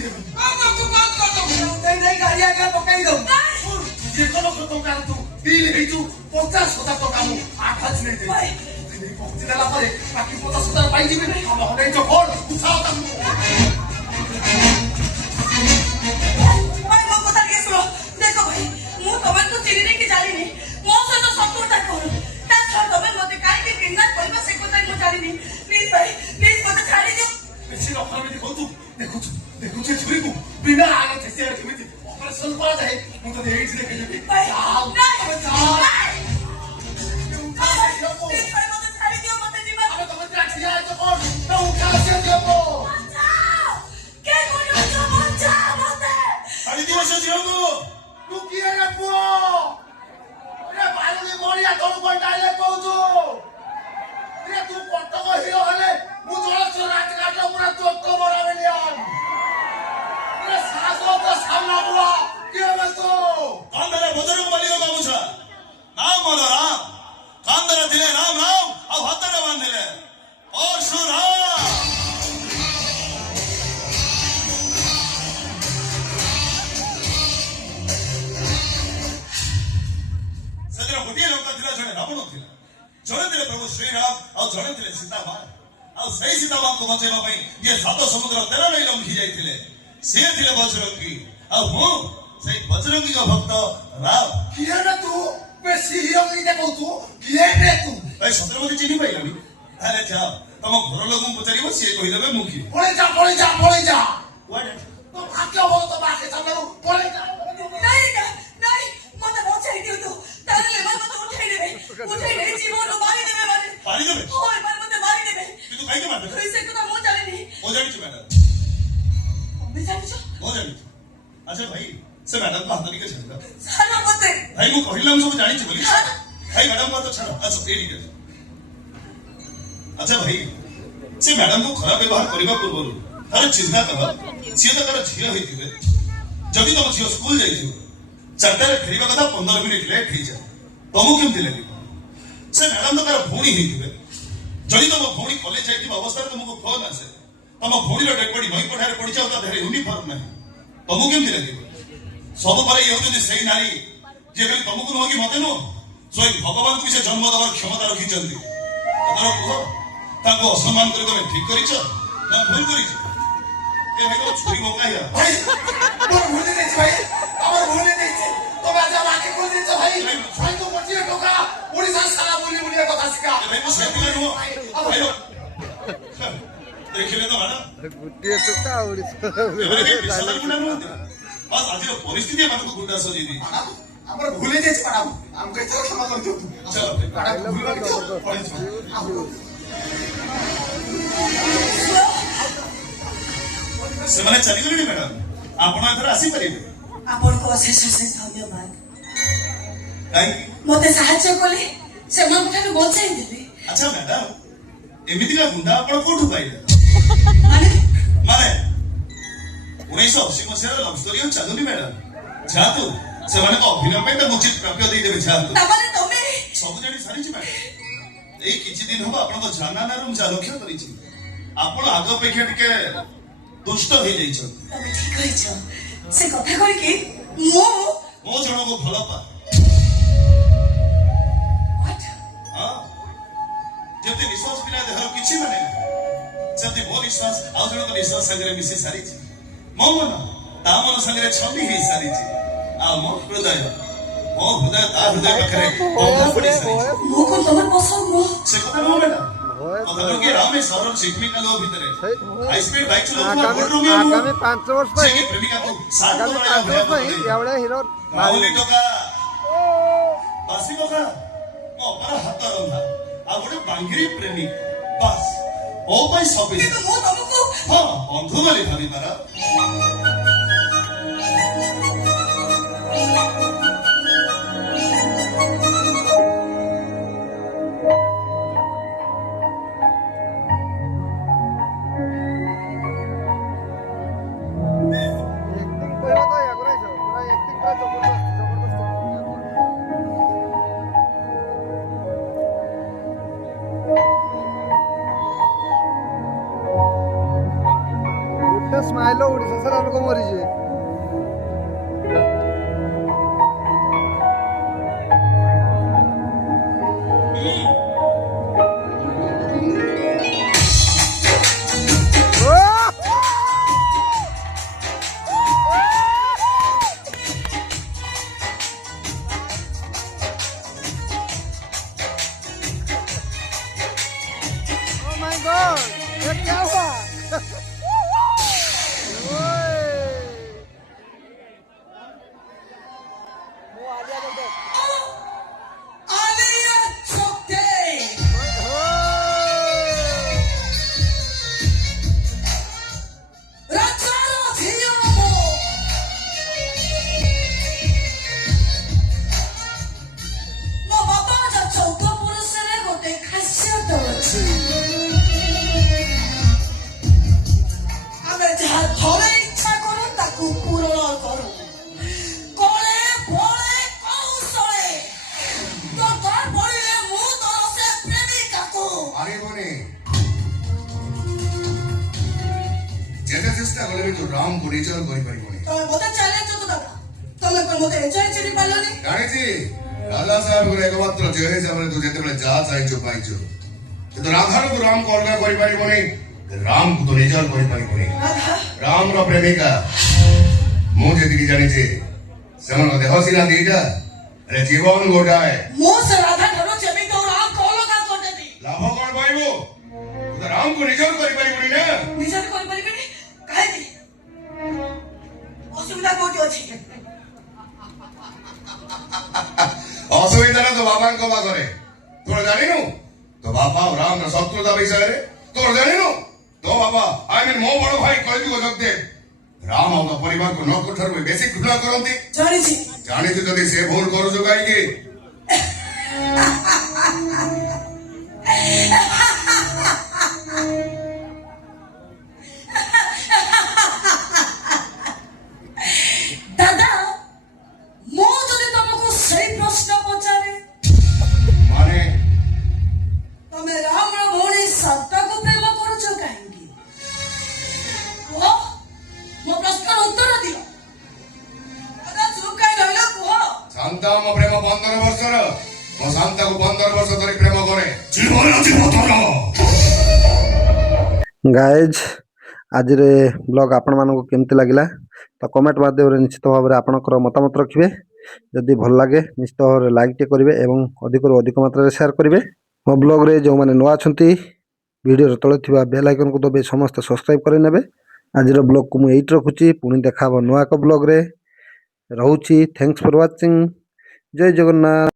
तू बात कर दो नहीं गाड़ी आगे पकाई दो ये कोनो को टका तू बिल हेतु 50,000 टका मु आखाज नहीं दे नहीं पहुंची देला परे बाकी 50,000 पाई दिबे हम हने जो कोड उठाओ तक भाई मो कथा के सुनो देखो भाई मु तमन को चिनी नहीं कि जानी नहीं मो से तो शत्रुता करू ता छोड़ तमे मते काई के किडनैप करबा से कथा मु जानी नहीं प्लीज भाई प्लीज मते छाड़ी दियो बेसी रखा में देखो तू देखो छुरी को बिना आगे जैसे केमिति ऑपरेशन करा जाए मु तो एई से देखे भाई जाओ नहीं जाओ प्लीज भाई मते छाड़ी दियो मते जीवा अबे तुम ठिया है तो कौन तो उठा से दियो बचाओ के कोनी बचाओ मते अरे दिवस जियो को तू किए रे पुओ रे बालुनी मोरिया तो को डाले कहू रे तू कटक हिरो हले मु जळ रात काट पूरा चोक बड़ा मिलियन रे सासो तो सामना बुआ के बसो कांदरा बदरु बलियो गामुछा नाम मोर राम कांदरा दिले राम राम आ हतरे बांधिले परशुराम सजरा गोटिए लोक थिला जणे रावण थिला जणे थिले प्रभु श्री राम आ जणे थिले सीता मां आ सही सीता मां को बचेबा पई जे सात समुद्र 13 नई लंघी जाइथिले से थिले बजरंगी आ हूं सही बजरंगी का भक्त राम किए रे तू बेसी हिरो नहीं देखो तू किए रे तू भाई छत्रपति चिन्ही पाइलानी अरे जा तम घर लोक पचारिबो से कहि देबे मुखी पळे जा वाडे तो भाग्य हो तो बाके सामने पळे जा नहीं नहीं मते बचाई दियो तो तारे ले मते उठाई देबे जीवन मारी देबे माने पानी देबे ओए मते मारी देबे तू काई के मारबे कैसे कथा मो जाने नहीं ओ जानि छु मैडम मैं जानि छु ओ जानि अच्छा भाई से मैडम को हाथ के छड़ला साला मते भाई मु कहिलाम सब जानि छु बोली भाई मैडम को तो छड़ा अच्छा ठीक है अच्छा भाई से मैडम को खराब व्यवहार करबा पूर्व हर चिंता कर सी तो कर झियो होइतिबे जदी तुम झियो स्कूल जाइथिबो चारटारे फेरिबा कथा 15 मिनिट लेट हो जाए तुमको केमती लगे से मैडम तो कर भौणी होइतिबे जदी तुम भौणी कॉलेज जाइथिबा अवस्था तुमको फोन आसे तुम भौणी रो डेड बॉडी नई कोठारे पड़ी जाउ ता धरे यूनिफॉर्म नहीं तुमको केमती लगे सब पर ये होजनी सही नारी जे खाली तुमको न कि मते न स्वयं भगवान को से जन्म दबार क्षमता रखी चंदी तोर को ताको असम्मान करे तमे ठीक करिछ ना भूल करिछ ए भाई को छुरी मौका है भाई मोर भूले नहीं भाई हमर भूले नहीं तो बाजा बाकी खोल दे भाई भाई तो बचिए टोका ओडिसा साला बोली बोली कथा सिका ए भाई को से पिला नो भाई देखिले तो माना गुटिए टोका ओडिसा विशाल गुंडा नो बस आज परिस्थिति मान को गुंडा सजी दी हमर भूले नहीं पड़ा हम कैसे क्षमा कर दो चलो भूलवा के पड़े से माने चली गली मैडम आपण एथर आसी परिबे आपण को अशेष अशेष धन्यवाद काई मते साहाय्य कोले से मन को बचाई देबे अच्छा मैडम एमिति का गुंडा आपण कोठु पाइले माने माने 1980 मसिया लव स्टोरी चलुनी मैडम जातु से माने को अभिनय पे उचित प्राप्य दे देबे जातु तमाने तमे सब जानी सारी छी मैडम एई किछि दिन हो आपण को जानाना रूम जा लक्ष्य करी छी आपण आग अपेक्षा टिके दुष्ट हो जाई छ तमे ठीक होई छ से कथा करी कि मो जण को भला पा व्हाट हां जते विश्वास बिना देहर किछि माने जते मो विश्वास आ जण को विश्वास संगे मिसी सारी छी मो मन ता मन संगे छबी हे सारी छी आ मो हृदय ता हृदय पाखरे ओधा पड़ी सारी मो को तमर पसंद मो से कथा नो मैडम कथा के रामे सरल सिकमी का लो भीतरे हाई स्पीड बाइक चलो आगामी 5 वर्ष से की प्रेमिका को साथ आगामी 5 वर्ष एवढे हिरो माउली टका बासी बखा मो पर हाथ रंधा आ गोटे बांगिरी प्रेमी बस ओ भाई सब କିନ୍ତୁ ମୁଁ ତମକୁ हां बंधु वाली भाभी मारा एक्टिंग पहिला तर या करायचं पुरा एक्टिंग करायचं जबरदस्त गुड्डे ସ୍ମାଇଲ ଓଡିଶା ସାରା ଲୋକ ମରିଯିବେ। Oh my God! ये क्या हुआ? 아니야 촉대 라차로 지녀보 뭐 바빠자 저거 부르스레 고때 가시었더지 ଆମେ ଯାହା ଥରେ ଇଚ୍ଛା କରୁ ତାକୁ ପୂରଣ କରୁ କଳେ ବଳେ କୌଶଳେ ଦରକାର ପଡ଼ିଲେ ମୁଁ ତୋର ସେ ପ୍ରେମିକାକୁ ମାରିବନି ଯେତେ ଚେଷ୍ଟା କଲେ ବି ତୁ ରାମକୁ ନିଜର କରିପାରିବୁନି। ତମେ ମୋତେ ଚ୍ୟାଲେଞ୍ଜ ତ ଦାଦା ତମେ କ'ଣ ମୋତେ ଏଯାଏ ଚିହ୍ନି ପାରିଲନି ଜାଣିଛି ଲାଲା ସାହେବଙ୍କର ଏକମାତ୍ର ଝିଅ ହିସାବରେ ତୁ ଯେତେବେଳେ ଯାହା ଚାହିଁଛୁ ପାଇଛୁ, କିନ୍ତୁ ରାଧାରୁ ତୁ ରାମକୁ ଅଲଗା କରିପାରିବୁନି, ରାମକୁ ତୁ ନିଜର କରିପାରିବୁନି। ରାଧା ରାମର ପ୍ରେମିକା ମୁଁ ଯେତିକି ଜାଣିଛି ସେମାନଙ୍କ ଦେହ ସିନା ଦିଟା ହେଲେ ଜୀବନ ଗୋଟାଏ। ମୁଁ ସେ ରାଧା ଠାରୁ ଯେମିତି ଆଉ ରାମକୁ ଅଲଗା କରିଦେବି ଲାଭ କଣ ପାଇବୁ? ତୁ ତ ରାମକୁ ନିଜର କରିପାରିବୁନି ନା। ନିଜେ କରିପାରିବିନି କାହିଁକି ଅସୁବିଧା କୋଉଠି ଅଛି ଅସୁବିଧାଟା ତୋ ବାପାଙ୍କ ପାଖରେ। ତୋର ଜାଣିନୁ ତୋ ବାପା ଆଉ ରାମର ଶତ୍ରୁତା ବିଷୟରେ? ତୋର ଜାଣିନୁ ତୋ ବାପା ମୋ ବଡ ଭାଇ କଳିଯୁଗ ଜଗଦେବ ରାମ ଆଉ ତା ପରିବାରକୁ ନକୁର ଠାରୁ ବି ବେଶୀ ଘୃଣା କରନ୍ତି। ଜାଣିଛି ଜାଣିଛୁ ଯଦି ସେ ଭୁଲ କରୁଛୁ କାହିଁକି? ଦାଦା ମୁଁ ଯଦି ତମକୁ ସେଇ ପ୍ରଶ୍ନ ପଚାରେ ମାନେ ତମେ ରାମର ଭଉଣୀ ସୀତାକୁ ପ୍ରେମ କରୁଛ କାହିଁକି କୁହ ମୋ ପ୍ରଶ୍ନର ଉତ୍ତର ଦିଅ ଦାଦା ଚୁପ୍ କାହିଁ ରହିଲ କୁହ ଶାନ୍ତା ମୋ ପ୍ରେମ 15 ବର୍ଷର। ମୋ ଶାନ୍ତାକୁ 15 ବର୍ଷ ଧରି ପ୍ରେମ କରେ। ଜୀବନ ଜୀବତର ଗାଇଜ୍ ଆଜିର ବ୍ଲଗ୍ ଆପଣମାନଙ୍କୁ କେମିତି ଲାଗିଲା ତ କମେଣ୍ଟ ମାଧ୍ୟମରେ ନିଶ୍ଚିତ ଭାବରେ ଆପଣଙ୍କର ମତାମତ ରଖିବେ। ଯଦି ଭଲ ଲାଗେ ନିଶ୍ଚିତ ଭାବରେ ଲାଇକ୍ଟେ କରିବେ ଏବଂ ଅଧିକରୁ ଅଧିକ ମାତ୍ରାରେ ସେୟାର କରିବେ। ମୋ ବ୍ଲଗ୍ରେ ଯେଉଁମାନେ ନୂଆ ଅଛନ୍ତି ଭିଡ଼ିଓର ତଳେ ଥିବା ବେଲ୍ ଆଇକନ୍କୁ ଦବାଇ ସମସ୍ତେ ସବସ୍କ୍ରାଇବ୍ କରିନେବେ। ଆଜିର ବ୍ଲଗ୍କୁ ମୁଁ ଏଇଠି ରଖୁଛି। ପୁଣି ଦେଖା ହେବ ନୂଆ ଏକ ବ୍ଲଗ୍ରେ। ରହୁଛି। Thanks for watching. ଜୟ ଜଗନ୍ନାଥ।